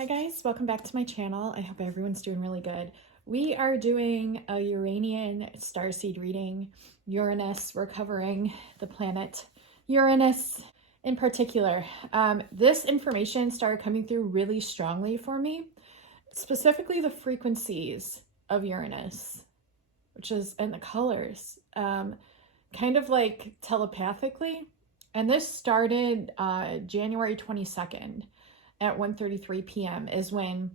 Hi guys, welcome back to my channel. I hope everyone's doing really good. We are doing a Uranian starseed reading. Uranus, we're covering the planet Uranus in particular. This information started coming through really strongly for me, specifically the frequencies of Uranus, which is, and the colors, kind of like telepathically. And this started January 22nd. At 1:33 p.m. is when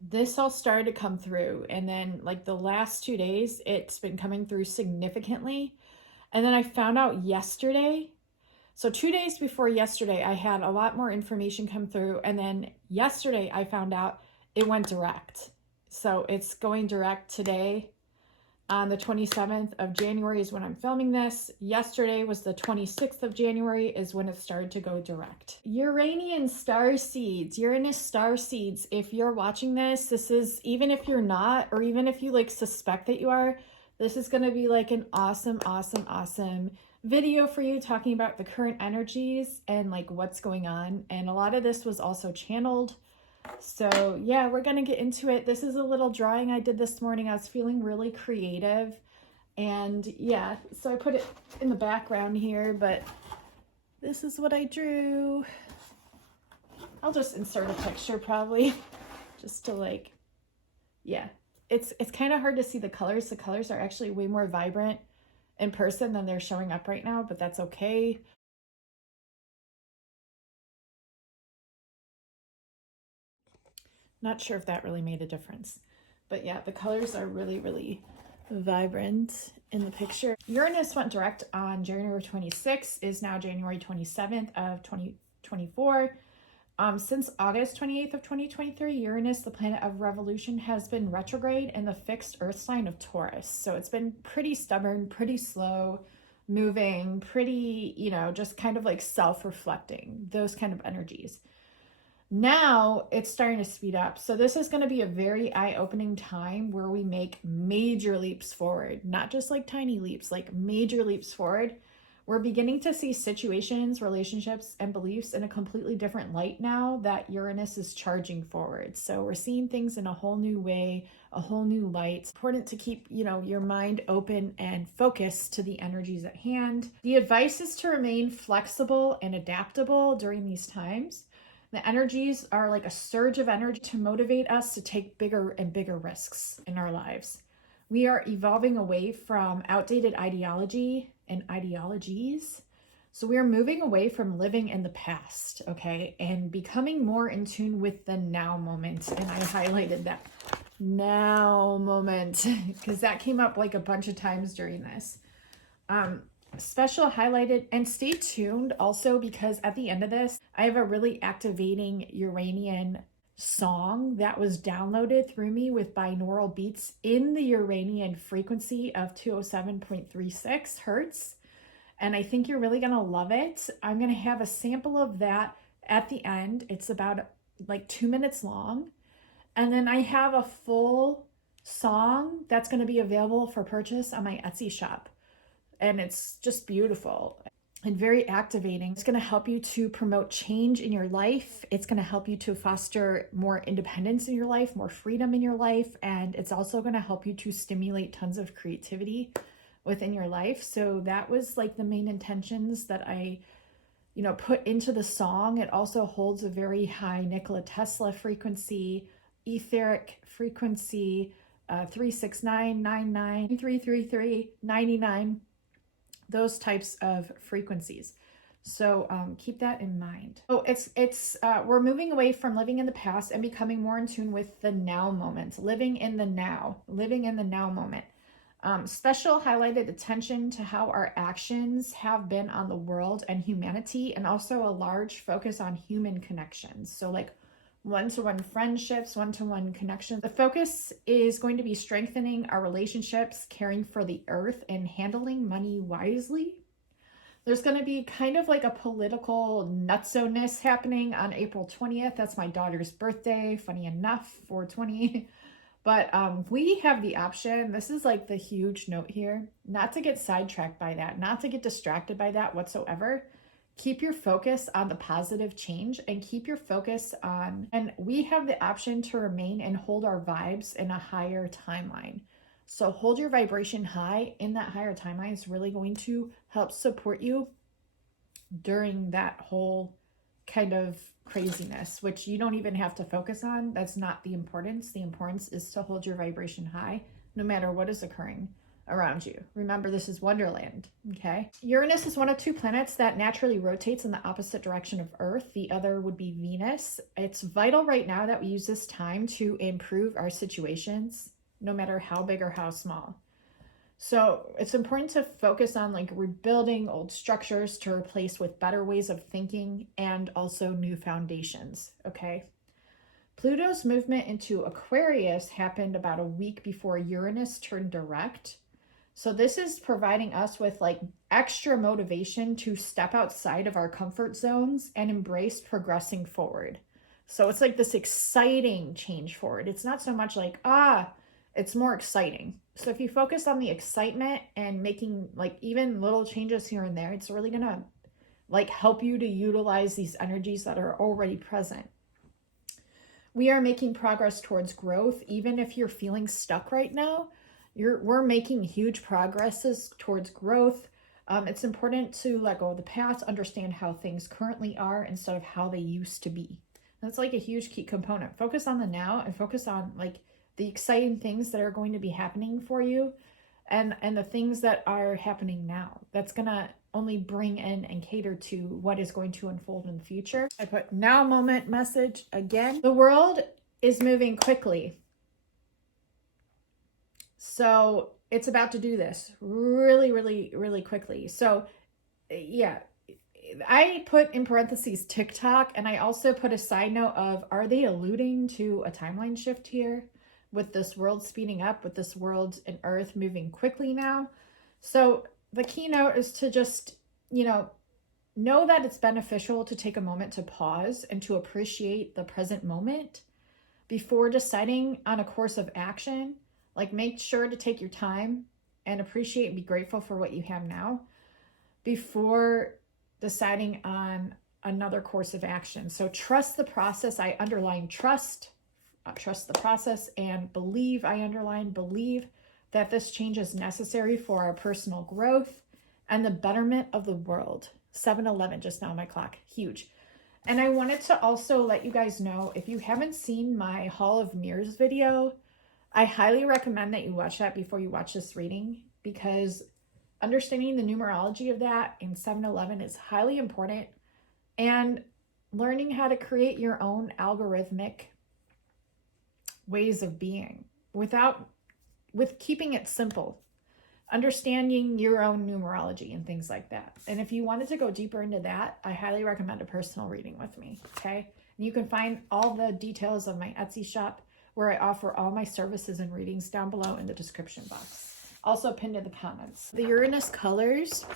this all started to come through. And then like the last 2 days, it's been coming through significantly. And then I found out yesterday. So 2 days before yesterday, I had a lot more information come through. And then yesterday I found out it went direct. So it's going direct today. On the 27th of January is when I'm filming this. Yesterday was the 26th of January is when it started to go direct. Uranian star seeds, Uranus star seeds. If you're watching this, this is, even if you're not, or even if you like suspect that you are, this is going to be like an awesome video for you, talking about the current energies and like what's going on. And a lot of this was also channeled. So yeah, we're gonna get into it. This is a little drawing I did this morning. I was feeling really creative, and yeah, so I put it in the background here, but this is what I drew. I'll just insert a picture probably just to like, yeah, it's kind of hard to see the colors. The colors are actually way more vibrant in person than they're showing up right now, but that's okay. Not sure if that really made a difference, but yeah, the colors are really vibrant in the picture. Uranus went direct on January 26th, is now January 27th of 2024. Since August 28th of 2023, Uranus, the planet of revolution, has been retrograde in the fixed earth sign of Taurus. So it's been pretty stubborn, pretty slow moving, pretty, you know, just kind of like self-reflecting, those kind of energies. Now it's starting to speed up. So this is going to be a very eye-opening time where we make major leaps forward, not just like tiny leaps, like major leaps forward. We're beginning to see situations, relationships, and beliefs in a completely different light now that Uranus is charging forward. So we're seeing things in a whole new way, a whole new light. It's important to keep, you know, your mind open and focused to the energies at hand. The advice is to remain flexible and adaptable during these times. The energies are like a surge of energy to motivate us to take bigger and bigger risks in our lives. We are evolving away from outdated ideology and ideologies. So we are moving away from living in the past, okay, and becoming more in tune with the now moment. And I highlighted that now moment because that came up like a bunch of times during this. Special highlighted, and stay tuned also because at the end of this I have a really activating Uranian song that was downloaded through me with binaural beats in the Uranian frequency of 207.36 hertz, and I think you're really gonna love it. I'm gonna have a sample of that at the end. It's about like 2 minutes long, and then I have a full song that's going to be available for purchase on my Etsy shop. And it's just beautiful and very activating. It's going to help you to promote change in your life. It's going to help you to foster more independence in your life, more freedom in your life. And it's also going to help you to stimulate tons of creativity within your life. So that was like the main intentions that I, you know, put into the song. It also holds a very high Nikola Tesla frequency, etheric frequency, 36999, 333, 99. Those types of frequencies. So keep that in mind. Oh, we're moving away from living in the past and becoming more in tune with the now moment, living in the now moment. Special highlighted attention to how our actions have been on the world and humanity, and also a large focus on human connections. So like one-to-one friendships, one-to-one connections. The focus is going to be strengthening our relationships, caring for the earth, and handling money wisely. There's going to be kind of like a political nutso-ness happening on April 20th. That's my daughter's birthday, funny enough, 420. But we have the option, this is like the huge note here, not to get sidetracked by that, not to get distracted by that whatsoever. Keep your focus on the positive change and keep your focus on, and we have the option to remain and hold our vibes in a higher timeline. So hold your vibration high in that higher timeline is really going to help support you during that whole kind of craziness, which you don't even have to focus on. That's not the importance. The importance is to hold your vibration high no matter what is occurring around you. Remember, this is Wonderland, okay? Uranus is one of 2 planets that naturally rotates in the opposite direction of Earth. The other would be Venus. It's vital right now that we use this time to improve our situations, no matter how big or how small. So it's important to focus on like rebuilding old structures to replace with better ways of thinking and also new foundations, okay? Pluto's movement into Aquarius happened about a week before Uranus turned direct. So this is providing us with like extra motivation to step outside of our comfort zones and embrace progressing forward. So it's like this exciting change forward. It's not so much like, it's more exciting. So if you focus on the excitement and making like even little changes here and there, it's really gonna like help you to utilize these energies that are already present. We are making progress towards growth. Even if you're feeling stuck right now, we're making huge progresses towards growth. It's important to let go of the past, understand how things currently are instead of how they used to be. That's like a huge key component. Focus on the now and focus on like the exciting things that are going to be happening for you and the things that are happening now. That's gonna only bring in and cater to what is going to unfold in the future. I put now moment message again. The world is moving quickly. So it's about to do this really, really, really quickly. So yeah, I put in parentheses TikTok, and I also put a side note of, are they alluding to a timeline shift here with this world speeding up, with this world and Earth moving quickly now? So the keynote is to just, know that it's beneficial to take a moment to pause and to appreciate the present moment before deciding on a course of action. Like, make sure to take your time and appreciate and be grateful for what you have now before deciding on another course of action. So trust the process. I underline trust the process, and believe, I underline believe, that this change is necessary for our personal growth and the betterment of the world. 7-11 just now on my clock, huge. And I wanted to also let you guys know, if you haven't seen my Hall of Mirrors video, I highly recommend that you watch that before you watch this reading, because understanding the numerology of that in 7-11 is highly important, and learning how to create your own algorithmic ways of being with keeping it simple, understanding your own numerology and things like that. And if you wanted to go deeper into that, I highly recommend a personal reading with me, okay? And you can find all the details of my Etsy shop, where I offer all my services and readings, down below in the description box. Also pinned in the comments. The Uranus colors,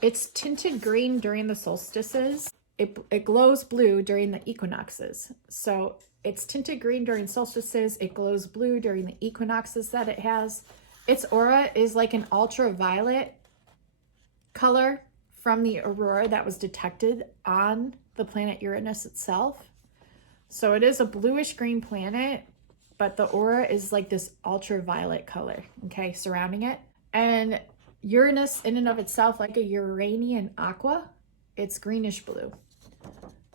it's tinted green during the solstices. It glows blue during the equinoxes. So it's tinted green during solstices. It glows blue during the equinoxes that it has. Its aura is like an ultraviolet color from the aurora that was detected on the planet Uranus itself. So it is a bluish green planet, but the aura is like this ultraviolet color, okay, surrounding it. And Uranus in and of itself, like a Uranian aqua, it's greenish blue.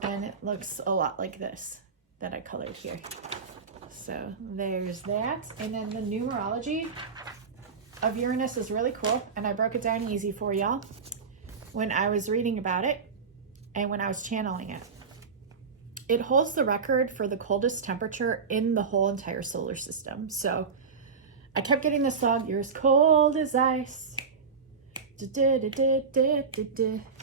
And it looks a lot like this that I colored here. So there's that. And then the numerology of Uranus is really cool. And I broke it down easy for y'all when I was reading about it and when I was channeling it. It holds the record for the coldest temperature in the whole entire solar system. So I kept getting this song, "You're as cold as ice."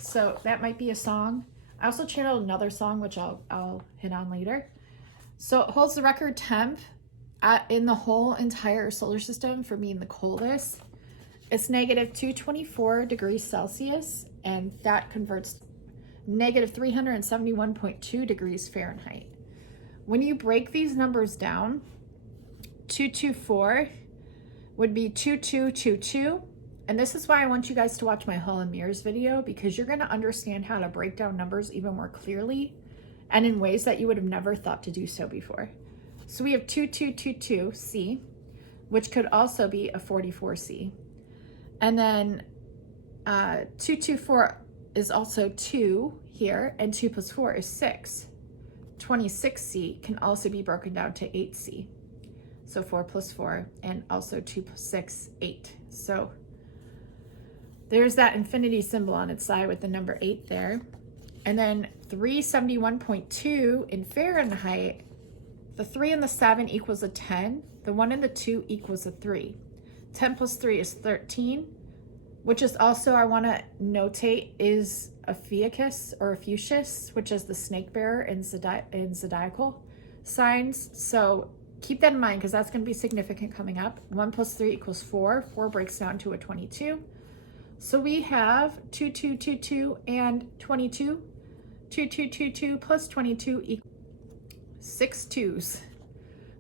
So that might be a song. I also channeled another song, which I'll hit on later. So it holds the record temp in the whole entire solar system for being the coldest. It's negative 224 degrees Celsius, and that converts negative 371.2 degrees Fahrenheit. When you break these numbers down, 224 would be 2222, And this is why I want you guys to watch my Hall and Mirrors video, because you're going to understand how to break down numbers even more clearly and in ways that you would have never thought to do so before. So we have 2222C, which could also be a 44C. And then 224 is also 2 here, and 2 plus 4 is 6. 26C can also be broken down to 8C. So 4 plus 4, and also 2 plus 6, 8. So there's that infinity symbol on its side with the number 8 there. And then 371.2 in Fahrenheit, the 3 and the 7 equals a 10. The 1 and the 2 equals a 3. 10 plus 3 is 13, which is also, I want to notate, is 𝐓𝐈𝐌𝐄𝐋𝐄𝐒 or 𝐓𝐈𝐌𝐿, which is the snake bearer in zodiacal signs. So keep that in mind, because that's going to be significant coming up. 1 plus 3 equals 4. 4 breaks down to a 22. So we have 2222 and 22. 2222 plus 22 equals 6 2s.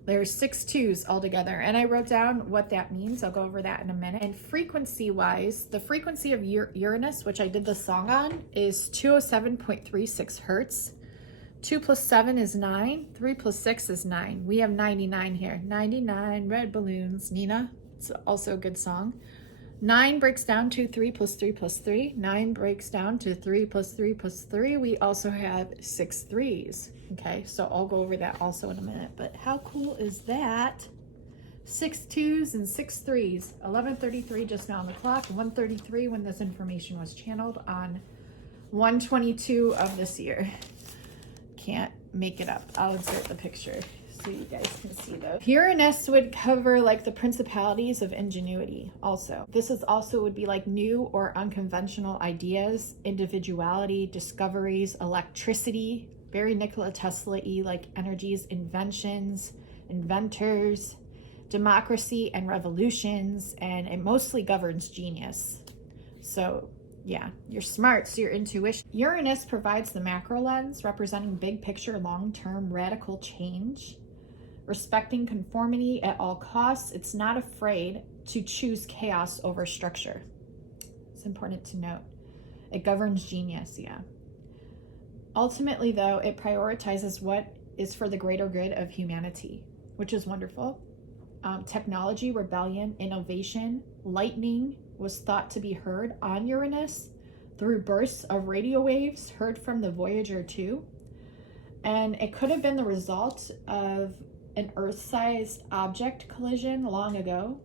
There's 6 2s altogether. And I wrote down what that means. I'll go over that in a minute. And frequency-wise, the frequency of Uranus, which I did the song on, is 207.36 hertz. 2 plus 7 is 9. 3 plus 6 is 9. We have 99 here. 99 red balloons. Nina, it's also a good song. 9 breaks down to 3 plus 3 plus 3. 9 breaks down to 3 plus 3 plus 3. We also have 6 3s. Okay, so I'll go over that also in a minute. But how cool is that? 6 2s and 6 3s. 11:33 just now on the clock. 1:33 when this information was channeled on 1/22 of this year. Can't make it up. I'll insert the picture so you guys can see those. Uranus would cover like the principalities of ingenuity also. This is also would be like new or unconventional ideas, individuality, discoveries, electricity, very Nikola Tesla-y like energies, inventions, inventors, democracy and revolutions, and it mostly governs genius. So yeah, your smarts, your intuition. Uranus provides the macro lens representing big picture, long-term radical change. Respecting conformity at all costs, it's not afraid to choose chaos over structure. It's important to note. It governs genius, yeah. Ultimately, though, it prioritizes what is for the greater good of humanity, which is wonderful. Technology, rebellion, innovation, lightning was thought to be heard on Uranus through bursts of radio waves heard from the Voyager 2. And it could have been the result of an Earth-sized object collision long ago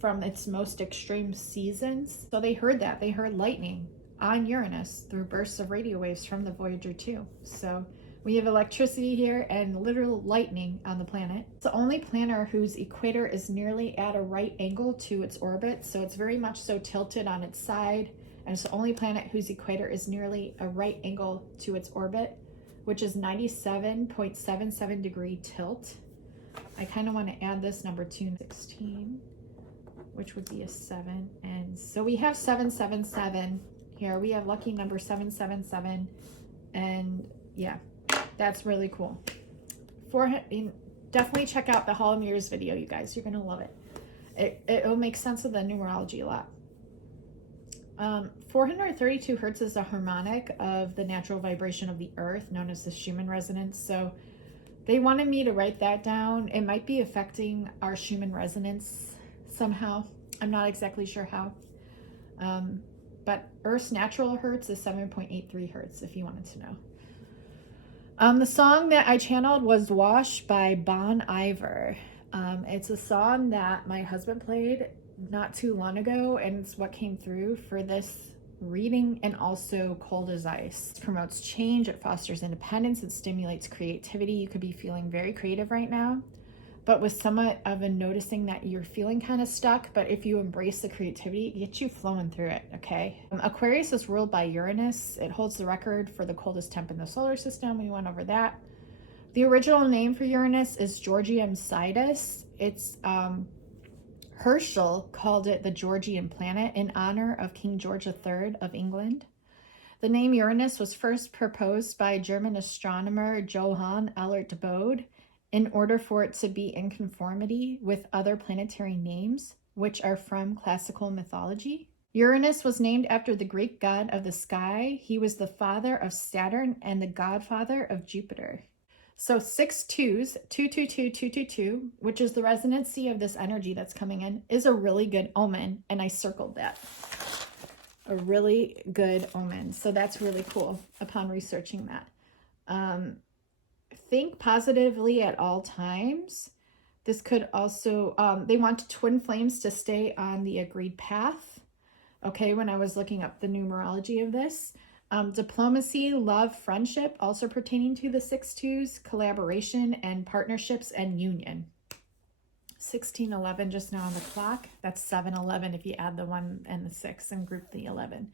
from its most extreme seasons. So they heard that. They heard lightning on Uranus through bursts of radio waves from the Voyager 2. So we have electricity here and literal lightning on the planet. It's the only planet whose equator is nearly at a right angle to its orbit. So it's very much so tilted on its side. And it's the only planet whose equator is nearly a right angle to its orbit, which is 97.77 degree tilt. I kind of want to add this number 216, which would be a 7. And so we have 777 here. We have lucky number 777. And yeah, that's really cool. Definitely check out the Hall of Mirrors video, you guys. You're going to love it. It'll make sense of the numerology a lot. 432 hertz is the harmonic of the natural vibration of the earth, known as the Schumann resonance. So they wanted me to write that down. It might be affecting our Schumann resonance somehow. I'm not exactly sure how. But Earth's natural hertz is 7.83 hertz, if you wanted to know. The song that I channeled was Wash by Bon Iver. It's a song that my husband played not too long ago, and it's what came through for this reading, and also Cold as Ice. It promotes change, it fosters independence, it stimulates creativity. You could be feeling very creative right now, but with somewhat of a noticing that you're feeling kind of stuck, but if you embrace the creativity, it gets you flowing through it, okay? Aquarius is ruled by Uranus. It holds the record for the coldest temp in the solar system. We went over that. The original name for Uranus is Georgium Sidus. It's Herschel called it the Georgian planet in honor of King George III of England. The name Uranus was first proposed by German astronomer Johann Elert Bode in order for it to be in conformity with other planetary names, which are from classical mythology. Uranus was named after the Greek god of the sky. He was the father of Saturn and the godfather of Jupiter. So 6 2s, 222, 222, which is the resonancy of this energy that's coming in, is a really good omen. And I circled that. A really good omen. So that's really cool upon researching that. Think positively at all times. This could also, they want twin flames to stay on the agreed path. Okay, when I was looking up the numerology of this. Diplomacy, love, friendship, also pertaining to the 6 2s, collaboration and partnerships and union. 1611 just now on the clock. That's 711 if you add the 1 and the 6 and group the 11.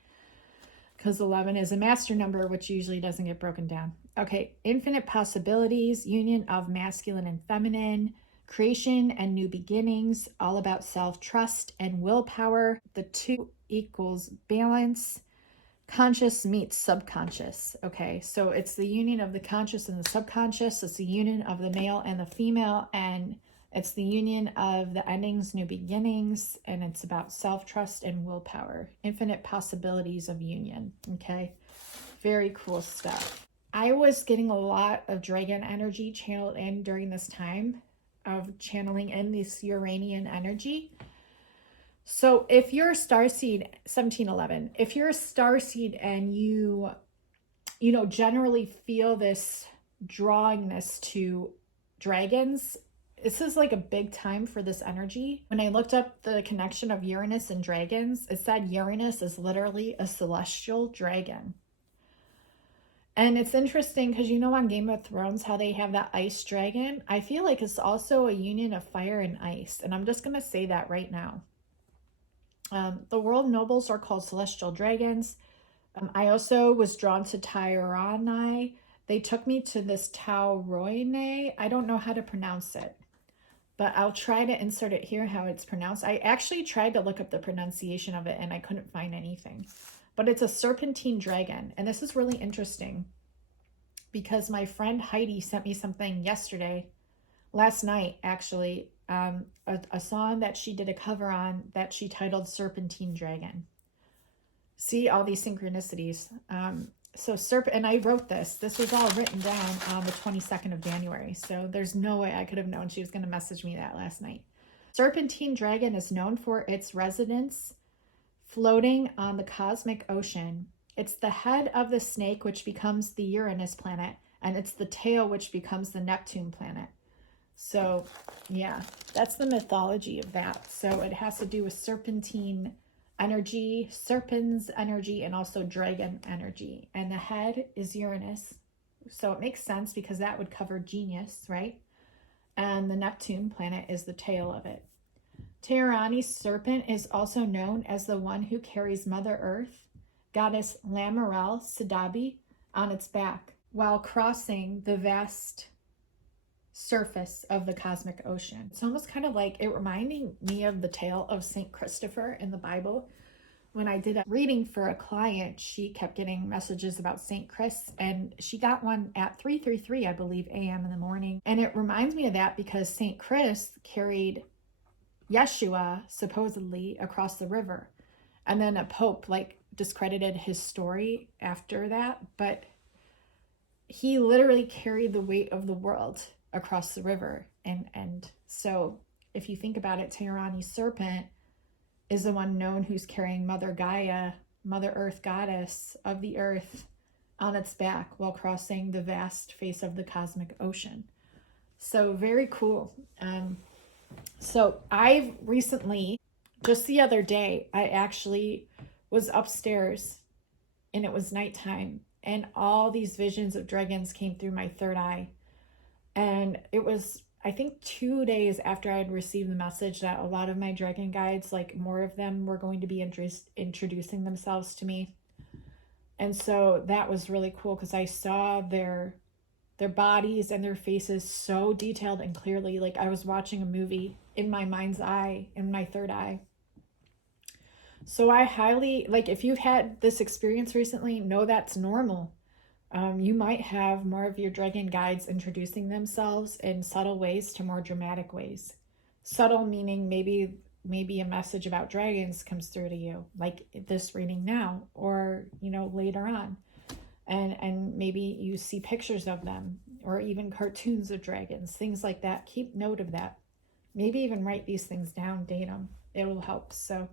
Because 11 is a master number, which usually doesn't get broken down. Okay, infinite possibilities, union of masculine and feminine, creation and new beginnings, all about self-trust and willpower. The 2 equals balance. Conscious meets subconscious. Okay, so it's the union of the conscious and the subconscious. It's the union of the male and the female, and it's the union of the endings, new beginnings, and it's about self-trust and willpower. Infinite possibilities of union. Okay, very cool stuff. I was getting a lot of dragon energy channeled in during this time of channeling in this Uranian energy. So if you're a starseed, 1711, if you're a starseed and you generally feel this drawingness to dragons, this is like a big time for this energy. When I looked up the connection of Uranus and dragons, it said Uranus is literally a celestial dragon. And it's interesting because on Game of Thrones how they have that ice dragon. I feel like it's also a union of fire and ice. And I'm just going to say that right now. The world nobles are called celestial dragons. I also was drawn to Tyranni. They took me to this Tauroine. I don't know how to pronounce it, but I'll try to insert it here how it's pronounced. I actually tried to look up the pronunciation of it and I couldn't find anything. But it's a serpentine dragon. And this is really interesting because my friend Heidi sent me something last night actually, a song that she did a cover on that she titled Serpentine Dragon. See all these synchronicities. And I wrote this was all written down on the 22nd of January. So there's no way I could have known she was going to message me that last night. Serpentine Dragon is known for its residence floating on the cosmic ocean. It's the head of the snake, which becomes the Uranus planet, and it's the tail, which becomes the Neptune planet. So yeah, that's the mythology of that. So it has to do with serpentine energy, serpent's energy, and also dragon energy. And the head is Uranus. So it makes sense because that would cover genius, right? And the Neptune planet is the tail of it. Tyranni's serpent is also known as the one who carries Mother Earth, goddess Lamarel Sidabi, on its back while crossing the vast surface of the cosmic ocean. It's almost kind of like it reminding me of the tale of Saint Christopher in the Bible. When I did a reading for a client, she kept getting messages about Saint Chris, and she got one at 3:33, I believe, a.m. in the morning. And it reminds me of that because Saint Chris carried Yeshua supposedly across the river, and then a pope discredited his story after that, but he literally carried the weight of the world across the river. And so if you think about it, Tyranni's serpent is the one known who's carrying Mother Gaia, Mother Earth, goddess of the earth, on its back while crossing the vast face of the cosmic ocean. So very cool. So I've recently, just the other day, I actually was upstairs and it was nighttime and all these visions of dragons came through my third eye. And it was, I think, 2 days after I had received the message that a lot of my dragon guides, more of them were going to be introducing themselves to me. And so that was really cool because I saw their bodies and their faces so detailed and clearly, like I was watching a movie in my mind's eye, in my third eye. So I highly, if you've had this experience recently, know that's normal. You might have more of your dragon guides introducing themselves in subtle ways to more dramatic ways. Subtle meaning maybe maybe a message about dragons comes through to you, like this reading now, or, you know, later on. And maybe you see pictures of them, or even cartoons of dragons, things like that. Keep note of that. Maybe even write these things down, date them. It will help. So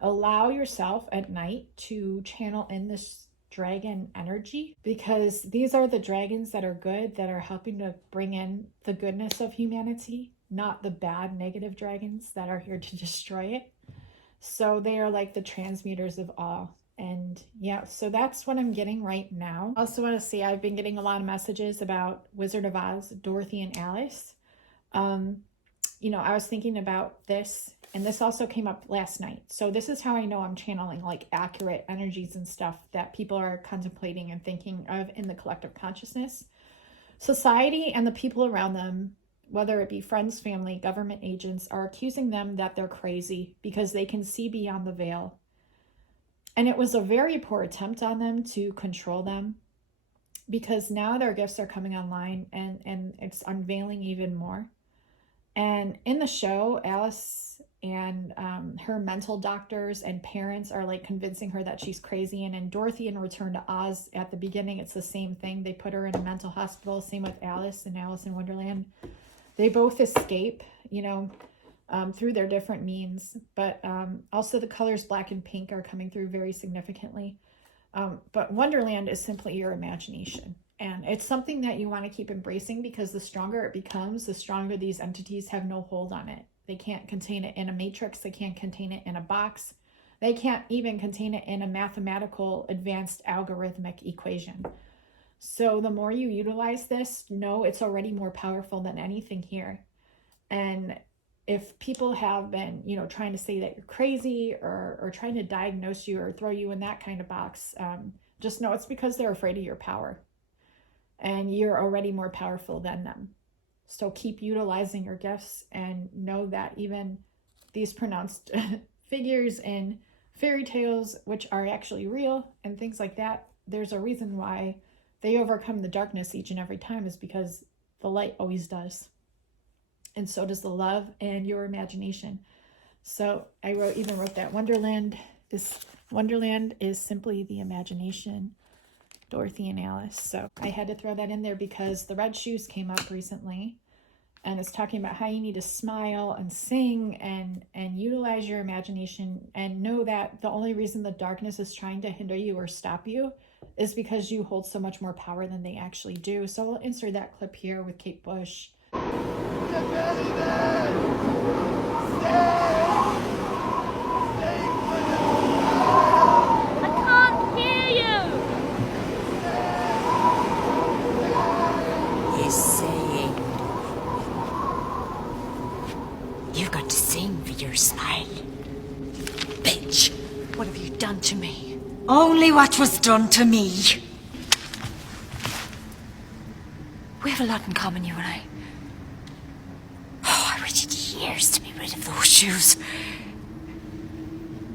allow yourself at night to channel in this dragon energy, because these are the dragons that are good, that are helping to bring in the goodness of humanity, not the bad negative dragons that are here to destroy it. So they are like the transmuters of all. And yeah, so that's what I'm getting right now. Also want to say I've been getting a lot of messages about Wizard of Oz, Dorothy and Alice. You know, I was thinking about this, and this also came up last night. So this is how I know I'm channeling like accurate energies and stuff that people are contemplating and thinking of in the collective consciousness. Society and the people around them, whether it be friends, family, government agents, are accusing them that they're crazy because they can see beyond the veil. And it was a very poor attempt on them to control them, because now their gifts are coming online, and it's unveiling even more. And in the show, Alice and her mental doctors and parents are like convincing her that she's crazy. And in Dorothy in Return to Oz, at the beginning, it's the same thing. They put her in a mental hospital. Same with Alice and Alice in Wonderland. They both escape, you know, through their different means. But also the colors black and pink are coming through very significantly. But Wonderland is simply your imagination. And it's something that you want to keep embracing, because the stronger it becomes, the stronger these entities have no hold on it. They can't contain it in a matrix. They can't contain it in a box. They can't even contain it in a mathematical advanced algorithmic equation. So the more you utilize this, know it's already more powerful than anything here. And if people have been, you know, trying to say that you're crazy, or trying to diagnose you or throw you in that kind of box, just know it's because they're afraid of your power. And you're already more powerful than them. So keep utilizing your gifts, and know that even these pronounced figures in fairy tales, which are actually real and things like that, there's a reason why they overcome the darkness each and every time, is because the light always does. And so does the love and your imagination. So I even wrote that Wonderland is simply the imagination. Dorothy and Alice. So I had to throw that in there because the red shoes came up recently, and it's talking about how you need to smile and sing and utilize your imagination, and know that the only reason the darkness is trying to hinder you or stop you is because you hold so much more power than they actually do. So we'll insert that clip here with Kate Bush. You've got to sing for your smile. Bitch, what have you done to me? Only what was done to me. We have a lot in common, you and I. Oh, I waited years to be rid of those shoes.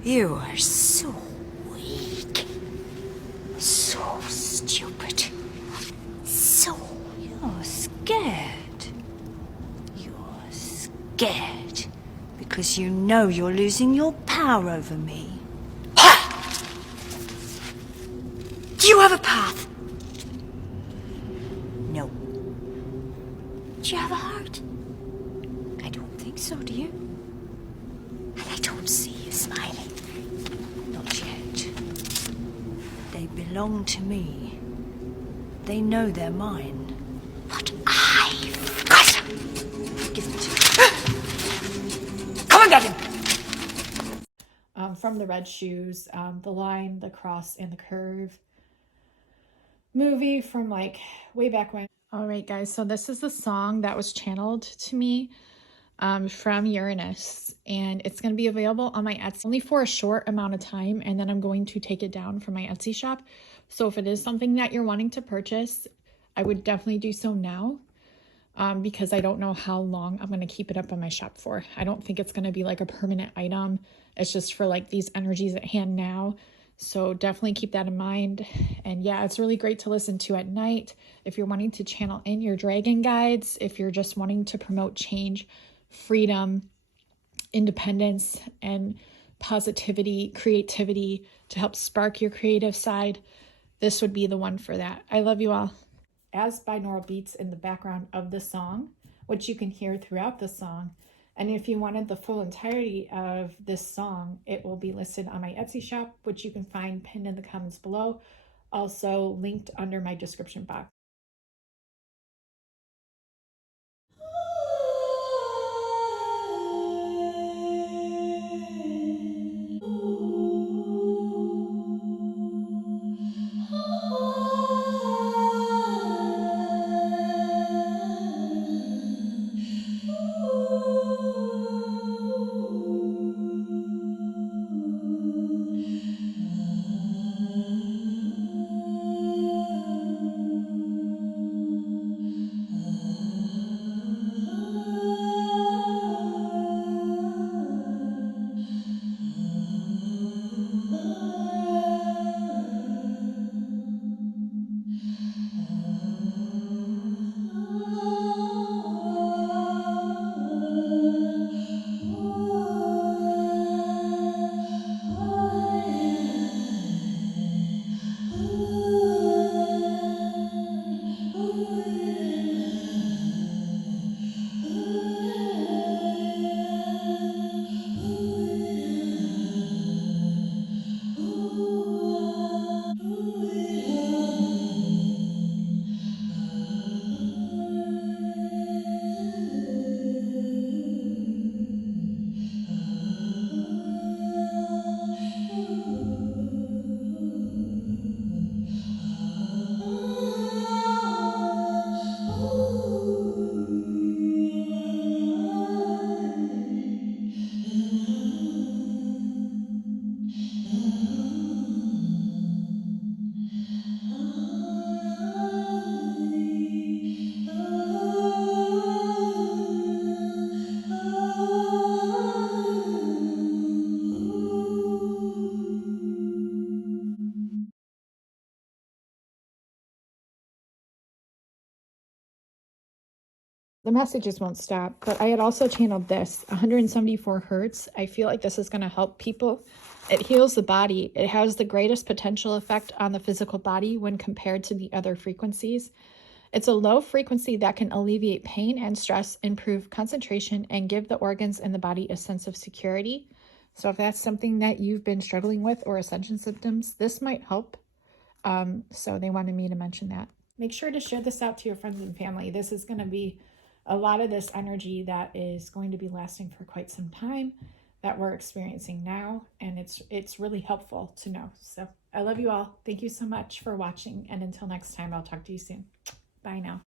You are so weak. So stupid. You're scared. Scared because you know you're losing your power over me. Ha! Do you have a path? No. Do you have a heart? I don't think so, do you? And I don't see you smiling. Not yet. They belong to me. They know they're mine. But I've got them. Give them to me. Come and get him! From the Red Shoes, the line, the cross, and the curve movie from like way back when. All right, guys, so this is the song that was channeled to me from Uranus, and it's going to be available on my Etsy only for a short amount of time, and then I'm going to take it down from my Etsy shop. So if it is something that you're wanting to purchase, I would definitely do so now. Because I don't know how long I'm going to keep it up on my shop for. I don't think it's going to be like a permanent item. It's just for like these energies at hand now. So definitely keep that in mind. And yeah, it's really great to listen to at night. If you're wanting to channel in your dragon guides, if you're just wanting to promote change, freedom, independence and positivity, creativity to help spark your creative side, this would be the one for that. I love you all. As binaural beats in the background of the song, which you can hear throughout the song. And if you wanted the full entirety of this song, it will be listed on my Etsy shop, which you can find pinned in the comments below, also linked under my description box. The messages won't stop, but I had also channeled this 174 hertz. I feel like this is going to help people. It heals the body. It has the greatest potential effect on the physical body when compared to the other frequencies. It's a low frequency that can alleviate pain and stress, improve concentration, and give the organs in the body a sense of security. So if that's something that you've been struggling with or ascension symptoms, this might help. So they wanted me to mention that. Make sure to share this out to your friends and family. This is going to be a lot of this energy that is going to be lasting for quite some time that we're experiencing now, and it's really helpful to know. So I love you all. Thank you so much for watching, and until next time, I'll talk to you soon. Bye now.